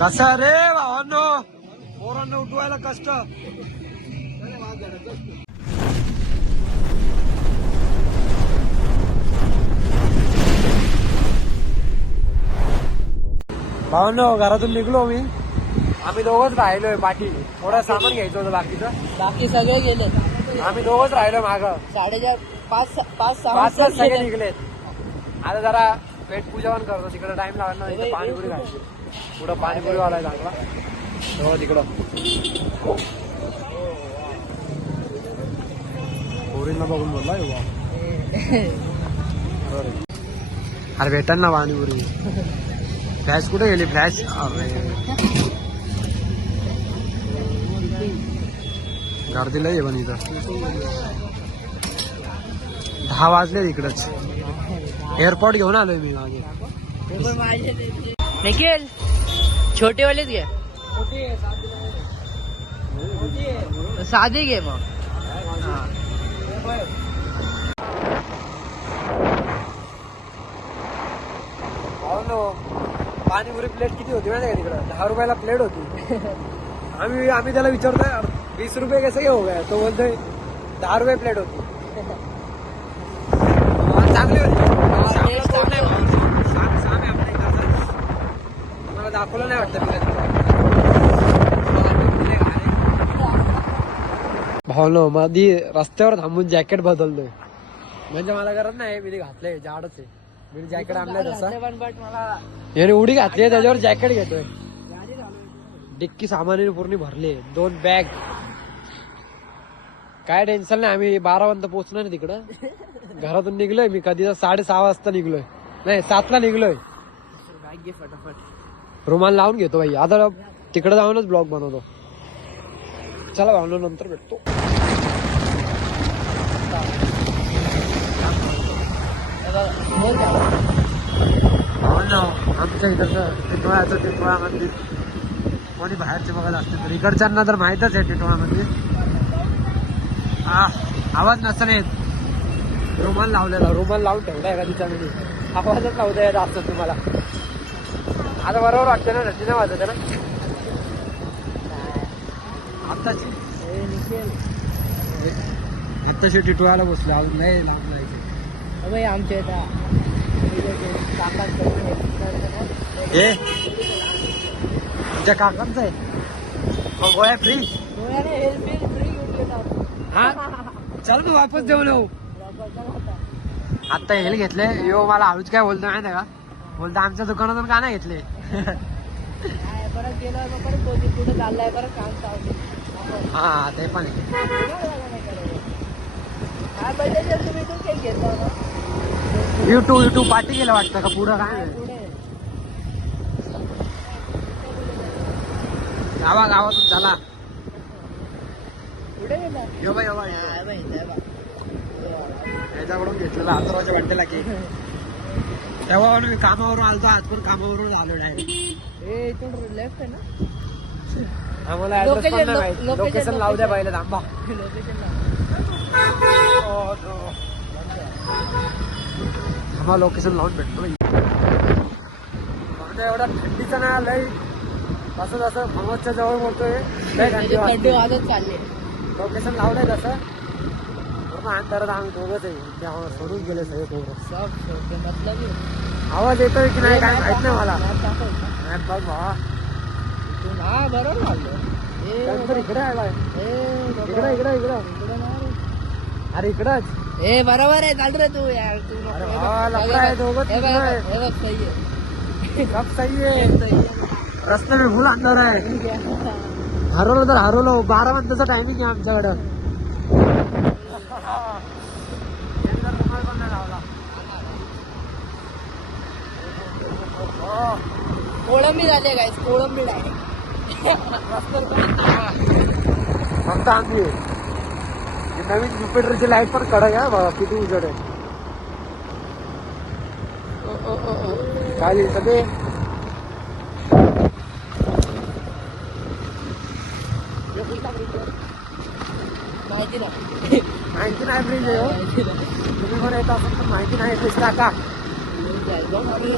कसा रे भावांनो, पोरांना उठवायला कष्ट. भावांनो घरातून निघलो मी, आम्ही दोघच राहिलोय पाठी. थोडं सामान घ्यायचं होतं बाकीचं, बाकी सगळे गेले. आम्ही दोघच राहिलो माग. 4:30 5 5 सगळे निघलेत. आता जरा पेट पूजा पण करतो, तिकडे टाइम लागणार नाही. पाणीपुरी खायची, पुढं पाणीपुरी वाला चांगला हो तिकडं. पोरींना बघून बोलला अरे भेटन ना पाणीपुरी. फ्लॅश कुठे गेली फ्लॅश? गर्दीला ये पण इथं. 10 वाजले इकडच. एअरपोर्ट घेऊन आलोय मी मागे. निखिल छोटे वालेच घे, साधे घे मग. पाणीपुरी प्लेट किती होती माहिती का तिकडं? 10 रुपयाला प्लेट होती. आम्ही त्याला विचारतोय 20 रुपये कैसे हो गया? तो बोलतोय 10 रुपये प्लेट होती. चांगली होती. मला दाखवलं नाही वाटतं भावनो. मधी रस्त्यावर थांबून जॅकेट बदललोय, म्हणजे मला करत नाही. मी ते घातलंय, जाडच आहे. मी जॅकेट आणलंय तसं. याने उडी घातली, त्याच्यावर जॅकेट घेतोय. डिक्की सामानाने पूर्ण भरले. 2 बॅग. काय टेन्शन नाही. आम्ही 12 वाजता पोहोचणार आहे तिकडं. घरातून निघलोय मी कधी 6:30 वाजता निघलोय, नाही 7 ला निघलोय. रुमाल लावून घेतो भाई. आता तिकडे जाऊनच ब्लॉग बनवतो. चला भावनो, नंतर भेटतो. आमच्या इकडचं टिटवाळा मंदिर कोणी बाहेरचे बघत असते तर इकडच्यांना तर माहीतच आहे टिटवाळा मंदिर. आवाज नसतं येत. रुमाल लावलेला, रुमाल लावून ठेवलाय का तिच्यामध्ये. आवाजच लावता येत असतं तुम्हाला. आता बरोबर वाटतं ना, रस्ती नाही वाजत ना आत्ताशी टिटवाळाला बसलो. अजून नाही लांब जायचं. आमच्या हे तुमच्या काकांचं आहे मग गोळ्या फ्री. हा चल मी वापस देऊ येऊ. आता हेल घेतले. यो मला हळूच काय बोलतो माहिती का? बोलतो आमच्या दुकानातून का नाही घेतले. परत गेलो परत कुठे चाललाय परत काम. हा ते पण आहे. तुम्ही घेतला युट्यूब पार्टी केलं वाटतं का पुढं? काय गावातून चला. याच्याकडून घेतलेला 11 वाटेला की तेव्हा मी कामावरून आलतो. आज पण कामावरून आलो डायरेक्ट. लेफ्ट आहे ना. आम्हाला लोकेशन लावू द्या पाहिजे. थांबा. आम्हाला लोकेशन लावून भेटतो. एवढा थंडीचा नाही आलंय. असं जसं भगवतच्या जवळ बोलतोय थंडी वाजत चालली. लोकेशन लावलंय तसं अंतरात. आम्ही दोघंच आहे. सोडून गेले सगळे पोरं. आवाज येतोय की नाही काय माहित नाही मला. बघ भावा. हा बरोबर इकडे आहे. इकडं अरे इकडंच. ए बरोबर आहे. चाल रे तू यार. सही आहे. रस्ते मी फुल अंदर आहे. हरवलं तर हरवलं. 12 वाजताचा टायमिंग आहे आमच्याकडं. कोळंबी झाले काय? कोळंबी आहे फक्त आम्ही नवीन ज्युपिटरची लाईट पण कडक आहे बाबा. किती उजड आहे. चालेल सगळे. माहिती नाही फ्रीज आहे. तुम्ही पण येत असेल तर माहिती नाही फ्रीज टाका. एकदम आम्ही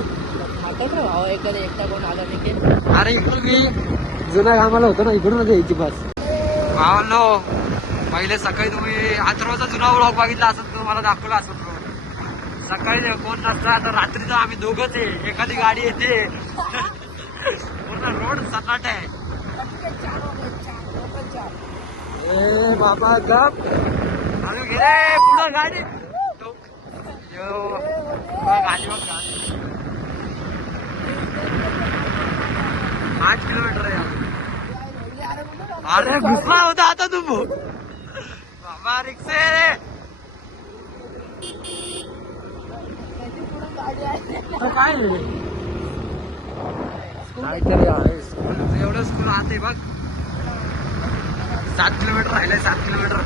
थाटत रे भावा एखादा एकटा कोण आला नाही की अरे इकडून मी जुन्या कामाला होतो ना इकडूनच यायची बस. भावांनो पहिले सकाळी तुम्ही अथर्वचा जुना व्लॉग बघितला असत तुम्हाला दाखवला असत. सकाळी कोण नसतं आता रात्रीचं आम्ही दोघंच आहे. एखादी गाडी येते पूर्ण रोड सन्नाट आहे. ए बाबा गप अजून गेले पुढं गाडी गाडी बघ गाडी 8 किलोमीटर आहे. अरे घुसला होता आता तू बाबा रिक्षे काय काहीतरी आहे. एवढं स्कूल आते बघ 7 किलोमीटर राहिलंय 7 किलोमीटर.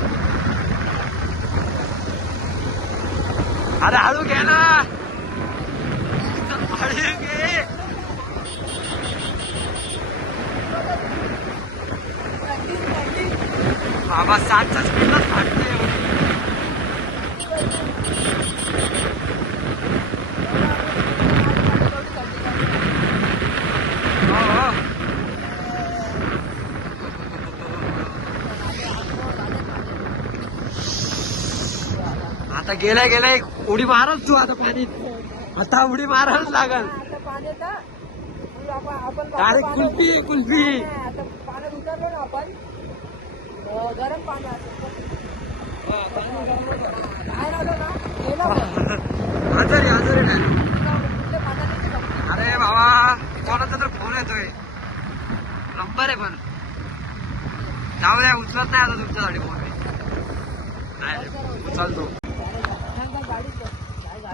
अरे हळू घे ना हळू घे. बाबा 7च्या स्पीडलाच फाटते. आता गेलाय गेलाय उडी मारल तू आता पाणीत. आता उडी मारायलाच लागल. डायरेक्ट कुल्फी कुल्फी. आता पाण्यात उतरलो ना आपण गरम पाणी आजारी आजारी नाही. अरे बाबा कोणाचा तर फोन येतोय. नंबर आहे पण जाऊ द्या उचलत नाही आता तुमच्यासाठी फोन. नाही उचलतो.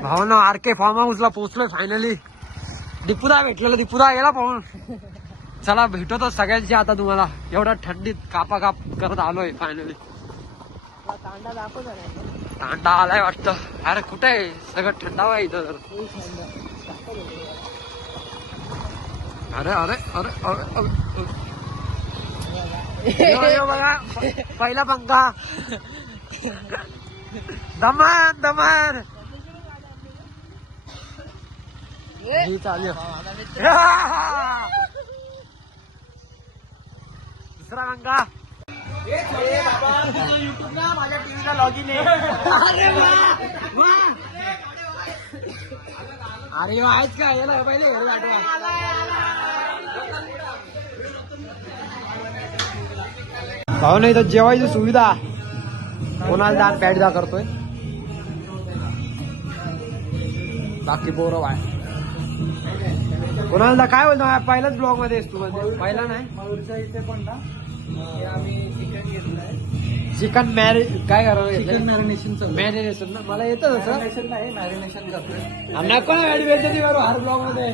भावना आरके फार्म हाऊसला पोहोचलोय फायनली. दीपुदा भेटलेला दीपुदा गेला पाहून. चला भेटतो सगळ्यांची आता तुम्हाला. एवढा थंडीत कापा काप करत आलोय फायनली. तांडा आलाय वाटतं. अरे कुठे आहे सगळं थंडावा आहे इथं. अरे अरे अरे अरे बघा पहिला पंखा दमान दमान चालू. दुसरा पंखा माझ्या टीव्हीला लॉग इन आहे. अरे आहेच का याला पहिले घरी आठवा. भाऊ नाही तर जेवायची सुविधा कोणाला दान पॅटदा करतोय. बाकी पोरं आहे कोणाला काय बोलतो पहिल्याच ब्लॉग मध्ये तू म्हणजे पहिला नाही. मयूरच्या इथे पण ना आम्ही चिकन घेतलंय. चिकन काय करावं चिकन मॅरिनेशन मॅरिनेशन ना मला येतं तसं. मॅरिनेशन नाही मॅरिनेशन करतोय. नको ना गाडी भेटते ती बरोबर हर ब्लॉग मध्ये.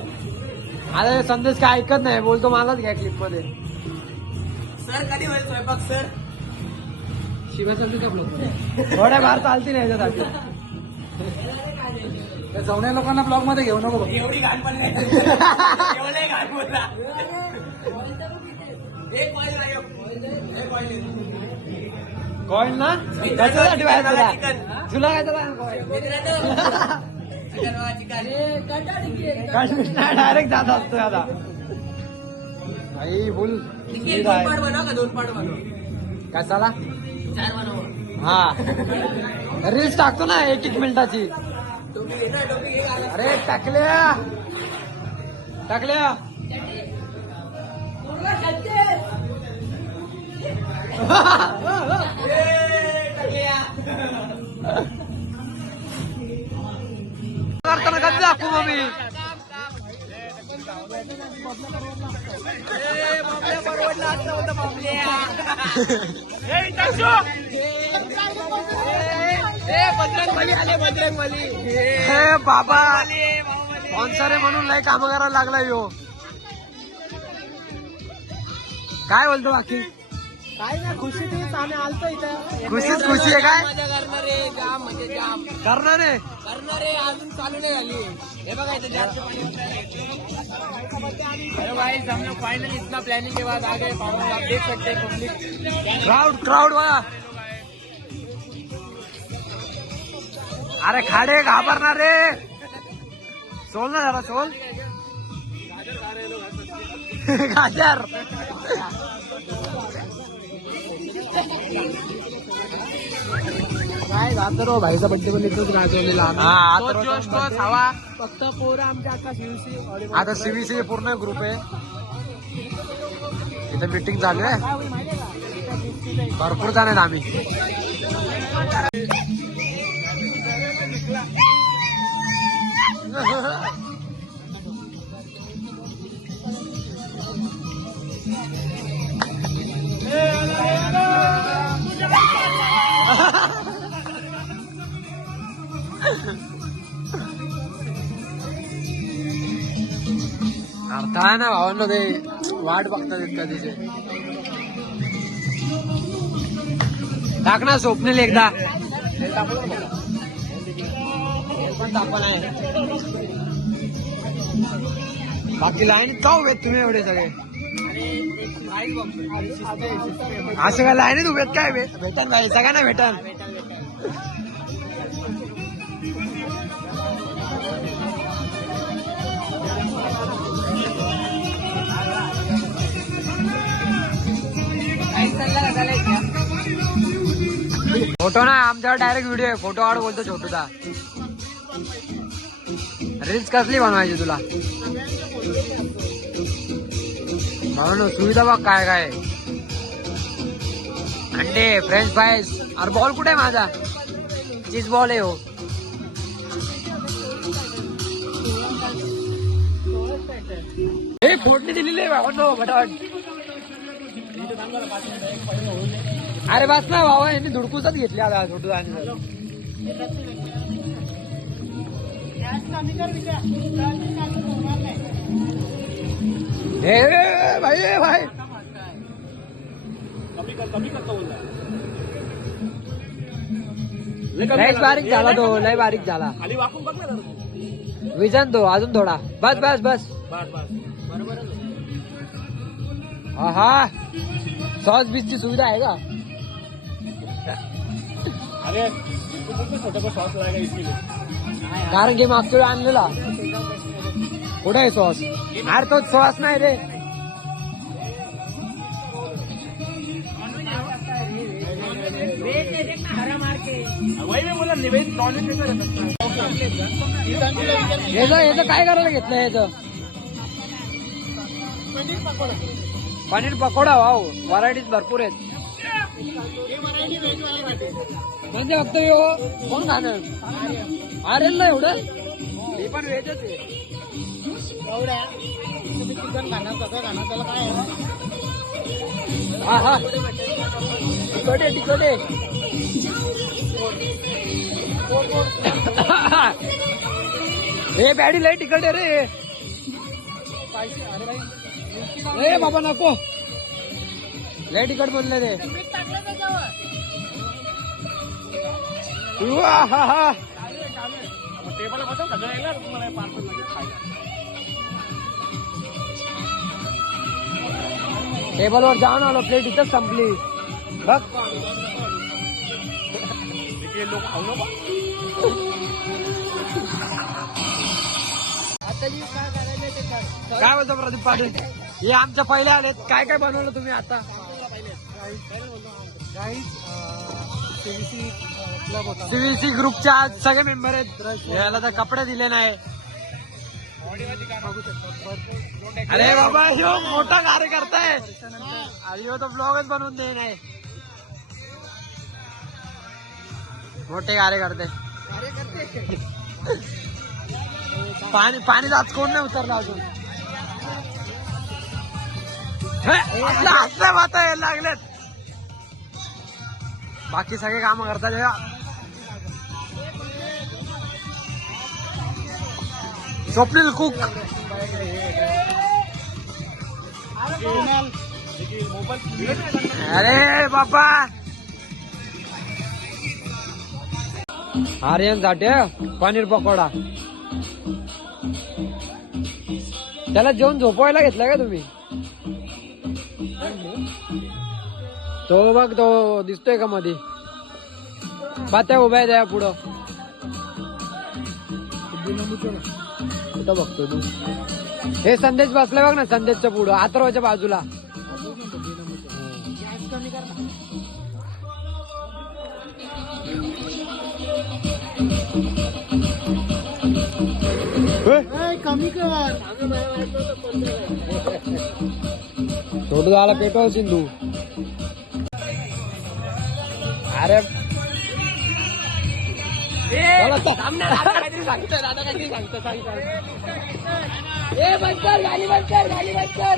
अरे संदेश काय ऐकत नाही बोलतो मलाच घ्या क्लिप मध्ये. सर कधी होईल स्वयंपाक सर. शिवा चालते का ब्लॉग थोड्या बाहेर चालती नाही याच्यासाठी. जाऊन लोकांना ब्लॉग मध्ये घेऊ नको. एवढी घाण पण कॉइन ना कशासाठी बाहेर तुला काय डायरेक्ट जात असतोय आता. आई फुल दोन पार्ट बनव. कशाला 4 बनव. हा रील्स टाकतो ना 1-1 मिनिटाची. अरे टाकल्या टाकल्या करताना कधी दाखवू मग मी. हे बाबा स्पॉन्सर आहे म्हणून लय काम करायला लागला यो. काय बोलतो बाकी काय ना खुशी तीच आम्ही आलतो इथं. खुशीच खुशी आहे काय करणार आहे जाम म्हणजे जाम करणार आहे. अजून चालू नाही झाली. हे बघा इथं जास्त पाणी होत आहे. अरे भाई हम लोग फाइनली इतना प्लानिंग के बाद आ गए फार्म हाउस. आप देख सकते हैं पब्लिक क्राउड बघा. अरे खाडे घाबरणार रे. सोल ना जरा सोल. गाजर. काय गाजर भाईचा बड्डे पण इथंच गाजवलेला. हवा फक्त पोरं आमच्या आता सीव्हीसी. आता सीव्हीसी पूर्ण ग्रुप आहे. इथं मीटिंग चालू आहे. भरपूर जण आहेत आम्ही. अर्था ना भावांनो ते वाट बघतात कधीचे. टाक ना स्वप्नील एकदा. पण तापा नाही. बाकी लाईन का उभेत तुम्ही एवढे सगळे. असं काय लाईनीत उभेत काय भेटन भाई सगळ्यांना भेटन. फोटो ना आमच्यावर डायरेक्ट व्हिडिओ आहे. फोटो काढ बोलतो छोटूचा. रील्स कसली बनवायची तुला म्हणून सुविधा बघ काय काय. अंडे फ्रेंच फ्राईज. अरे बॉल कुठे आहे माझा. चीज बॉल आहे हो. हे फोडणी दिलेली आहे भावांनो फटाफट. अरे बस ना भावा यांनी धुडकूसच घेतली आता छोटू. भाई भाई लय बारीक झाला तो. लय बारीक झाला. विजन तो अजून थोडा. बस बस बस. हा सॉस बीसची सुविधा आहे का. अरे छोटा सॉस लागेल. कारण की मागच्या वेळी आणलेला. कुठे आहे सॉस. अरे तो सॉस नाही रे. याचं काय करायला घेतलं याचं. पनीर पकोडा. वाव व्हरायटीज भरपूर आहेत. म्हणजे फक्त कोण खाणार. आरेल ना एवढं. हे पण व्हेजच आहे. चिकन खाणार सगळं खाणार त्याला काय आहे. हा हा तिखट आहे तिखट आहे. हे बॅडी लय तिखट आहे रे. अरे बाबा नको. लय तिखट बोलले रे. हा हा टेबल बसून सगळं येणार तुम्हाला पार्सल लगेच खायला. टेबलवर जाऊन आलो. प्लेट इथंच संपली बघ. लोक खाऊ नको. काय बोलतो प्रदीप पाटील. हे आमच्या पहिले आलेत. काय काय बनवलं तुम्ही आता. सीव्हीसी ग्रुपच्या आज सगळे मेंबर आहेत. याला तर कपडे दिले नाही. अरे बाबा ह्यो मोठा कार्यकर्ता आहे. अरे ह्यो तर ब्लॉगच बनवून दे नाही. मोठे कार्यकर्ते. पाणी आज कोण नाही उतरला अजून. असल्या माता यायला लागलेत. बाकी सगळे काम करतात. स्वप्नील कुक. अरे बाबा आर्यन जाटे पनीर पकोडा. त्याला जेवण झोपवायला घेतला का तुम्ही. तो बघ तो दिसतोय का मध्ये. बात्या उभ्या द्या पुढं. कुठं बघतो तू? हे संदेश बसलाय बघ ना, संदेशच्या पुढं आतरवाच्या बाजूला. कमी कर. छोटू झाला पेटवशील सिंधू. अरे काहीतरी सांगतो दादा, काहीतरी सांगतो. ए बंद कर, गाडी बंद कर, गाडी बंद कर.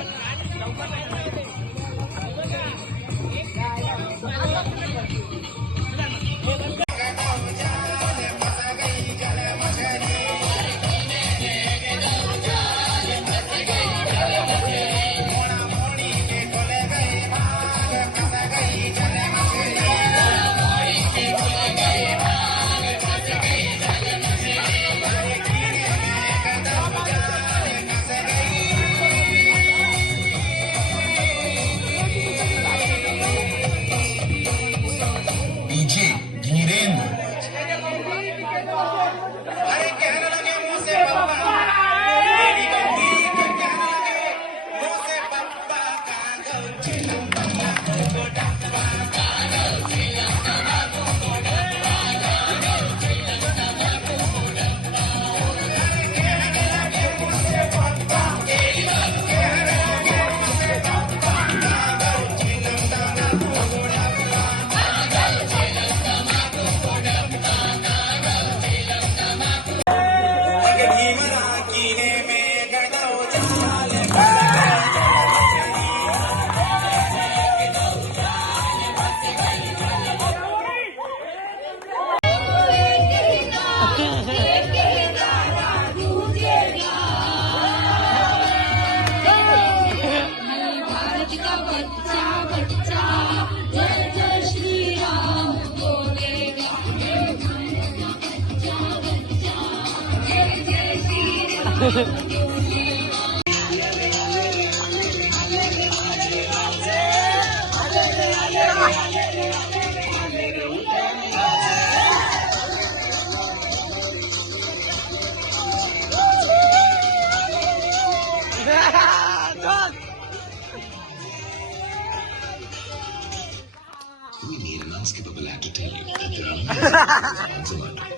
We need an unskippable act to tell you that there are many things about it.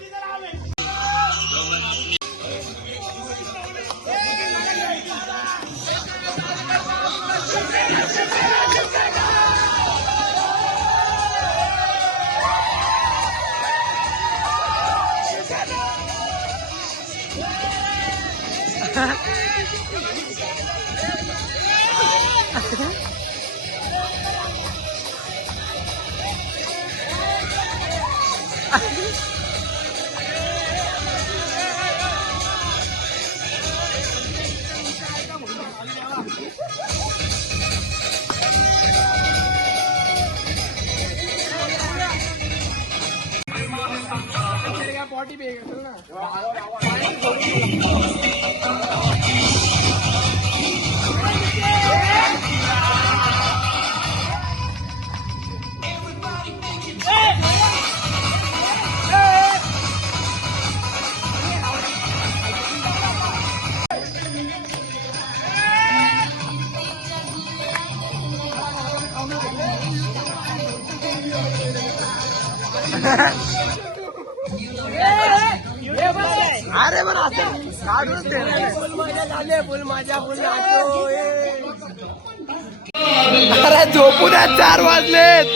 Potty पे ना. अरे पण असं काढून फुल माझ्या फुल नाचो. अरे झोपू द्या, 4 वाजलेत.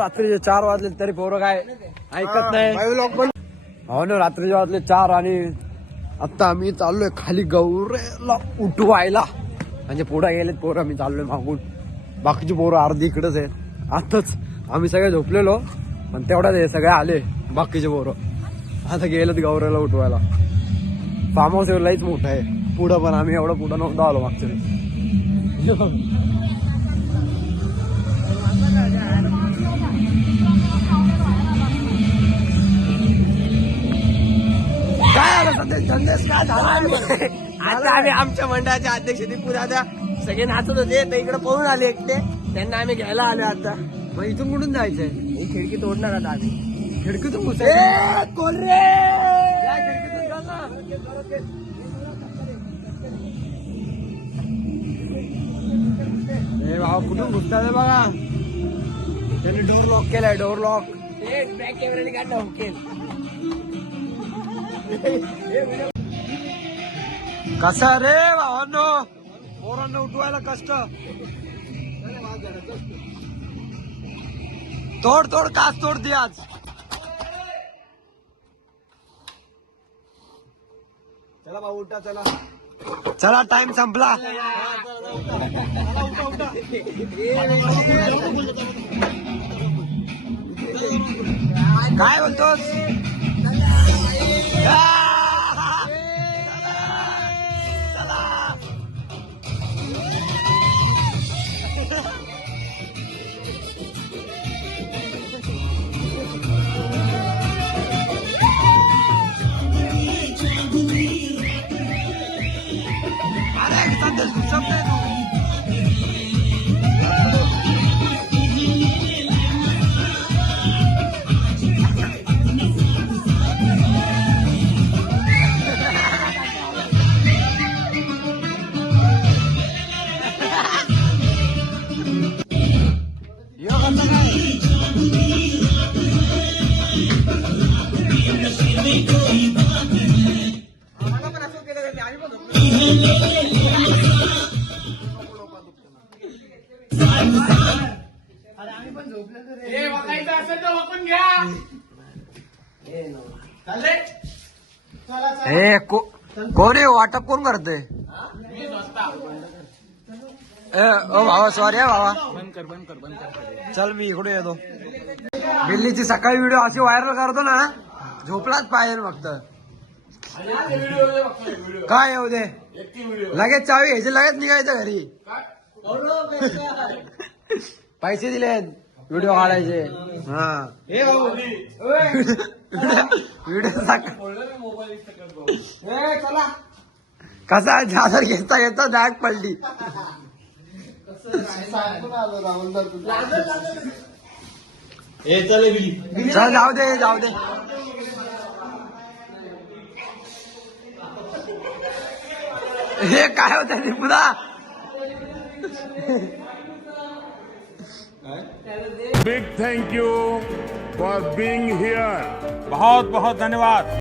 रात्रीचे 4 वाजले तरी पोरं काय ऐकत नाही. हो ना, रात्रीचे वाजले 4 आणि आता आम्ही चाललोय खाली गौरेला उठवायला. म्हणजे पुढे गेलेत पोरं, आम्ही चाललोय मागून. बाकीची पोरं अर्धी इकडेच आहेत. आताच आम्ही सगळे झोपलेलो पण तेवढ्याच हे सगळे आले बाकीचे पोरं. आता गेलेत गौरेला उठवायला. फार्म हाऊस लईच मोठं आहे पुढं, पण आम्ही एवढं पुढं नव्हतं आलो मागच्या वेळी. काय आलं संदेश? संदेश काय झाला? आता आम्ही आमच्या मंडळाचे अध्यक्ष दीपू दादा सगळे नाचत होते तर इकडे पळून आले एकटे. त्यांना आम्ही घ्यायला आलो. आता मग इथून कुठून जायचंय? ही खिडकी तोडणार आता आम्ही. खिडकीतून कोण रे? भाऊ कुठून घुसतात हे बघा. त्यांनी डोर लॉक केलाय, डोर लॉक. बॅक कॅमेराने काढला हुकेल. कसा रे भावांनो, पोरांना उठवायला कष्ट. तोड तोड काच तोडती आज. चला भाऊ उठा चला. चला टाइम संपला. काय बोलतोस? अरे संदेश घुसत नाही तू. कोण आहे वाटप? कोण करते? ओ भावा सॉरी आहे भावा. चल मी इकडे येतो. दिल्लीची सकाळी व्हिडिओ अशी व्हायरल करतो ना, झोपलाच पाहिजे फक्त. काय येऊ दे, लगेच चावी घ्यायची, लगेच निघायचं घरी. पैसे दिले व्हिडिओ काढायचे. हा व्हिडिओ कसा जादर घेता घेता बॅग पडली. चल जाऊ दे जाऊ दे. हे काय होतं पुन्हा? Big thank you for being here. बहुत बहुत धन्यवाद.